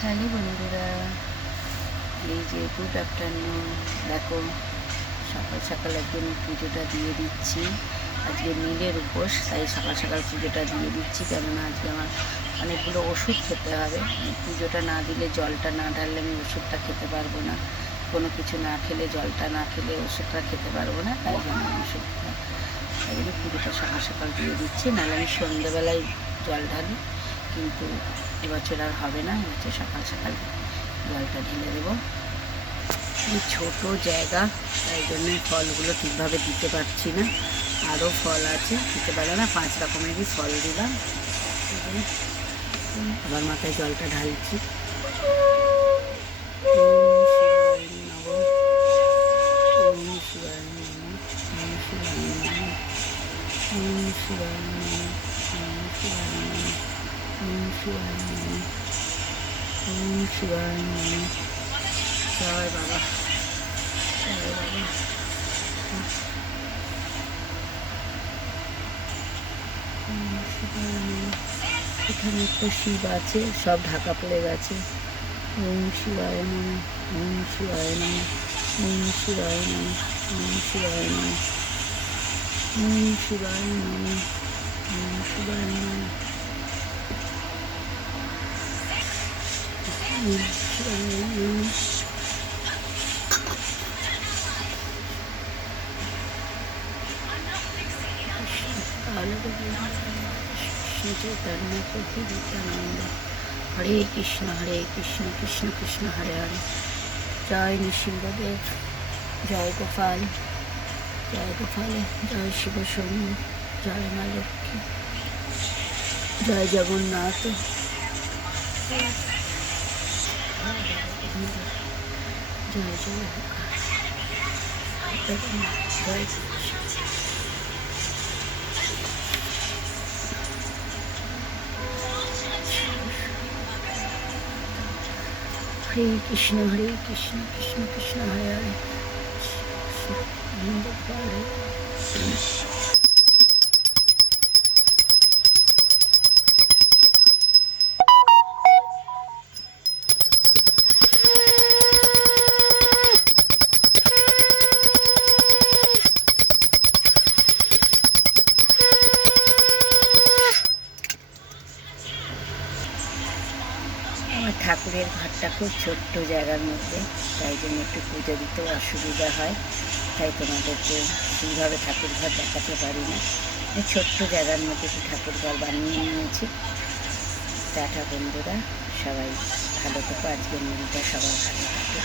Hello বন্ধুরা, এই যে গুড আফটারনুন। দেখো, সকাল সকাল একদম পুজোটা দিয়ে দিচ্ছি। আজকে নীলের উপোস, তাই সকাল সকাল পুজোটা দিয়ে দিচ্ছি। কেননা আজকে আমার অনেকগুলো ওষুধ খেতে হবে। পুজোটা না দিলে, জলটা না ঢাললে আমি ওষুধটা খেতে পারবো না। কোনো কিছু না খেলে, জলটা না খেলে ওষুধটা খেতে পারবো না। তাই জন্য আমি ওষুধটা, তাই জন্য পুজোটা সকাল সকাল দিয়ে দিচ্ছি। নাহলে আমি সন্ধ্যেবেলায় জল ঢালি, কিন্তু এবছর আর হবে না। এবছর সকাল সকাল জলটা ঢেলে দেবো। এই ছোটো জায়গা, তাই জন্যই ফলগুলো ঠিকভাবে দিতে পারছি না। আরও ফল আছে, দিতে পারে না। 5 রকমেরই ফল দিলাম। আবার মাথায় জলটা ঢালছি। জয় বাবা, জয় বাবা। এখানে একটা শিব আছে, সব ঢাকা পড়ে গেছে। ওম শিবায় নমঃ, ওম শিবায় নমঃ, ওম শিবায় নমঃ, ওম শিবায় নমঃ, ওম শিবায় নমঃ, ওম শিবায় নমঃ, ওম শিবায় নমঃ। কৃষ্ণ চৈতন্য প্রভু নিত্যানন্দ, হরে কৃষ্ণ কৃষ্ণ কৃষ্ণ হরে হরে। জয় নৃসিংহদেব, জয় গোপাল, জয় গোপালে, জয় শিব শম্ভু, জয় মা লক্ষ্মী, জয় জগন্নাথ, জয় জয় জয়। হরে কৃষ্ণ কৃষ্ণ কৃষ্ণ হরে হরে। আমার ঠাকুরের ঘরটা খুব ছোট্ট জায়গার মধ্যে, তাই জন্য একটু পুজো দিতেও অসুবিধা হয়। তাই তোমাদেরকে সেইভাবে ঠাকুর ঘর দেখাতে পারি না। এই ছোট্ট জায়গার মধ্যে একটু ঠাকুর ঘর বানিয়ে নিয়েছি। টাটা বন্ধুরা, সবাই ভালো থেকো। আজকের দিনটা সবার ভালো থাকে।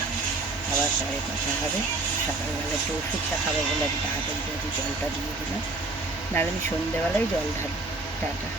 আবার পরে কথা হবে। সকালবেলা একটু ওষুধটা খাবো বলে আমি তাড়াতাড়ি জলটা দিয়ে দিলাম, নাহলে আমি সন্ধ্যেবেলায় জল ঢালি। টাটা।